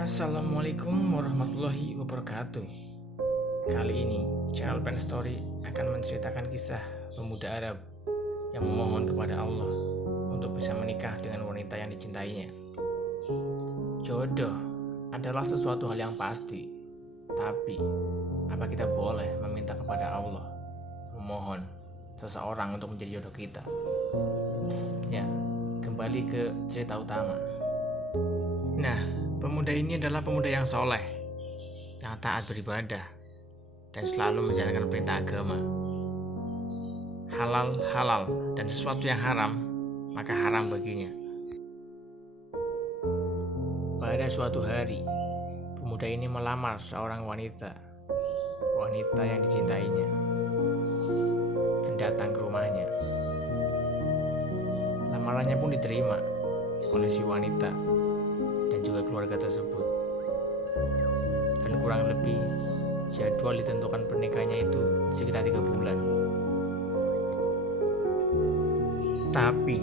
Assalamualaikum warahmatullahi wabarakatuh. Kali ini channel Pen Story akan menceritakan kisah pemuda Arab yang memohon kepada Allah untuk bisa menikah dengan wanita yang dicintainya. Jodoh adalah sesuatu hal yang pasti, tapi apa kita boleh meminta kepada Allah memohon seseorang untuk menjadi jodoh kita? Ya, kembali ke cerita utama. Nah, pemuda ini adalah pemuda yang soleh, yang taat beribadah, dan selalu menjalankan perintah agama. Halal, dan sesuatu yang haram, maka haram baginya. Pada suatu hari, pemuda ini melamar seorang wanita yang dicintainya, dan datang ke rumahnya. Lamarannya pun diterima oleh si wanita dan juga keluarga tersebut. Dan kurang lebih jadwal ditentukan pernikahannya itu sekitar 3 bulan. Tapi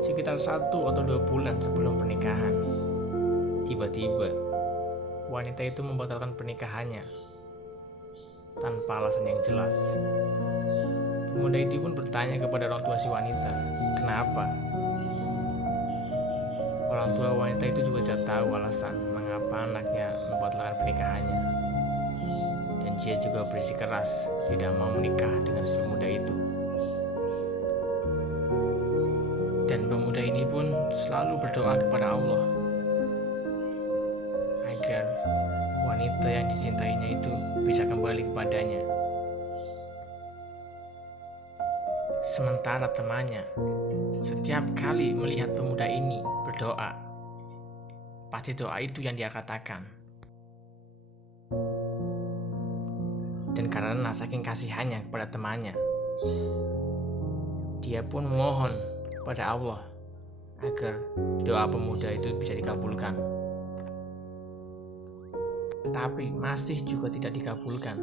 sekitar 1 atau 2 bulan sebelum pernikahan, tiba-tiba wanita itu membatalkan pernikahannya tanpa alasan yang jelas. Pemuda itu pun bertanya kepada orang tua si wanita, kenapa? Orang tua wanita itu juga tidak tahu alasan mengapa anaknya membatalkan pernikahannya. Dan dia juga bersikeras tidak mau menikah dengan si pemuda itu. Dan pemuda ini pun selalu berdoa kepada Allah agar wanita yang dicintainya itu bisa kembali kepadanya. Sementara temannya setiap kali melihat pemuda ini berdoa, pasti doa itu yang dia katakan. Dan karena saking kasihannya kepada temannya, dia pun memohon pada Allah agar doa pemuda itu bisa dikabulkan. Tapi masih juga tidak dikabulkan.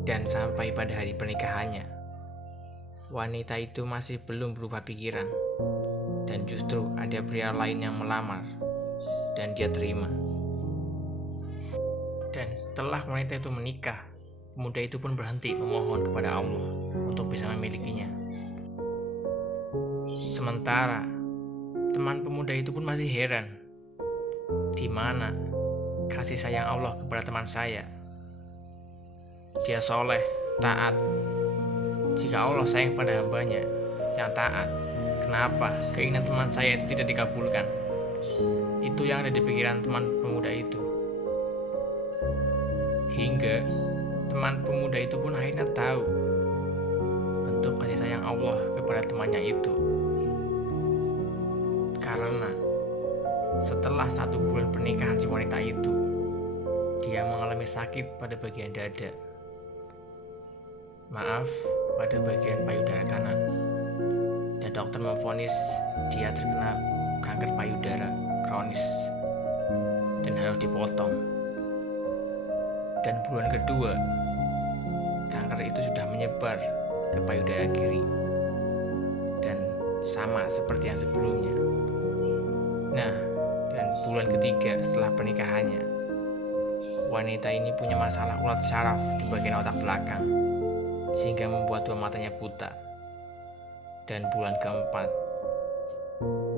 Dan sampai pada hari pernikahannya, wanita itu masih belum berubah pikiran, dan justru ada pria lain yang melamar, dan dia terima. Dan setelah wanita itu menikah, pemuda itu pun berhenti memohon kepada Allah untuk bisa memilikinya. Sementara teman pemuda itu pun masih heran, di mana kasih sayang Allah kepada teman saya? Dia soleh, taat. Jika Allah sayang pada hambanya yang taat, kenapa keinginan teman saya itu tidak dikabulkan? Itu yang ada di pikiran teman pemuda itu. Hingga teman pemuda itu pun akhirnya tahu bentuk kasih sayang Allah kepada temannya itu. Karena setelah 1 bulan pernikahan si wanita itu, dia mengalami sakit pada bagian dada. Maaf, pada bagian payudara kanan. Dan dokter memvonis dia terkena kanker payudara kronis dan harus dipotong. Dan bulan kedua, kanker itu sudah menyebar ke payudara kiri dan sama seperti yang sebelumnya. Nah, dan bulan ketiga setelah pernikahannya, wanita ini punya masalah urat syaraf di bagian otak belakang, sehingga membuat 2 matanya buta. Dan bulan keempat,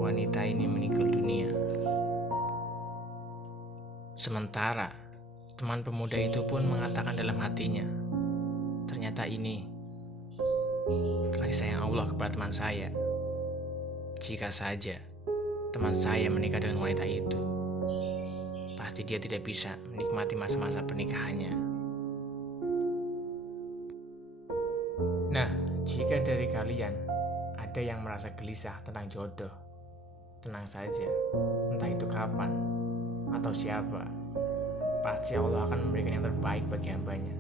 wanita ini meninggal dunia. Sementara teman pemuda itu pun mengatakan dalam hatinya, ternyata ini kasih sayang Allah kepada teman saya. Jika saja teman saya menikah dengan wanita itu, pasti dia tidak bisa menikmati masa-masa pernikahannya. Nah, jika dari kalian ada yang merasa gelisah tentang jodoh, tenang saja, entah itu kapan atau siapa, pasti Allah akan memberikan yang terbaik bagi hambanya.